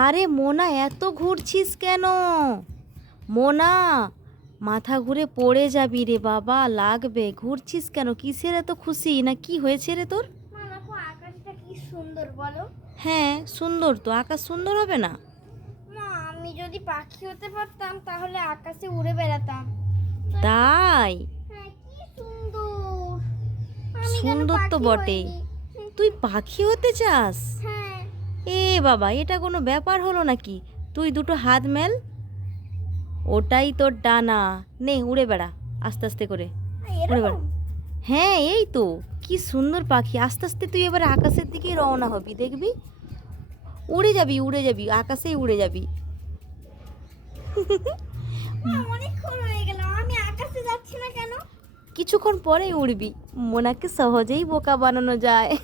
আরে মোনা এত ঘুরছিস কেন? মোনা মাথা ঘুরে পড়ে যাবি রে বাবা লাগবে। ঘুরছিস কেন? কিসের এত খুশি? না কি হয়েছে রে তোর? আকাশটা কি সুন্দর বলো। হ্যাঁ সুন্দর তো। আকাশ সুন্দর হবে না? মা আমি যদি পাখি হতে পারতাম তাহলে আকাশে উড়ে বেড়াতাম। তাই? হ্যাঁ সুন্দর। তো বটেই। তুই পাখি হতে চাস? হ্যাঁ এ বাবা এটা কোনো ব্যাপার হলো নাকি? তুই দুটো হাত মেল। ওটাই তোর ডানা। নে উড়ে বেড়া আস্তে আস্তে করে। উড়ে বেড়া। হ্যাঁ এই তো। কি সুন্দর পাখি। আস্তে আস্তে তুই এবার আকাশের দিকে রওনা হবি দেখবি? উড়ে যাবি উড়ে যাবি আকাশেই উড়ে যাবি। অনেকক্ষণ হয়ে গেল। আমি আকাশে যাচ্ছি না কেন? কিছুক্ষণ পরেই উড়বি। মোনাকে সহজেই বোকা বানানো যায়।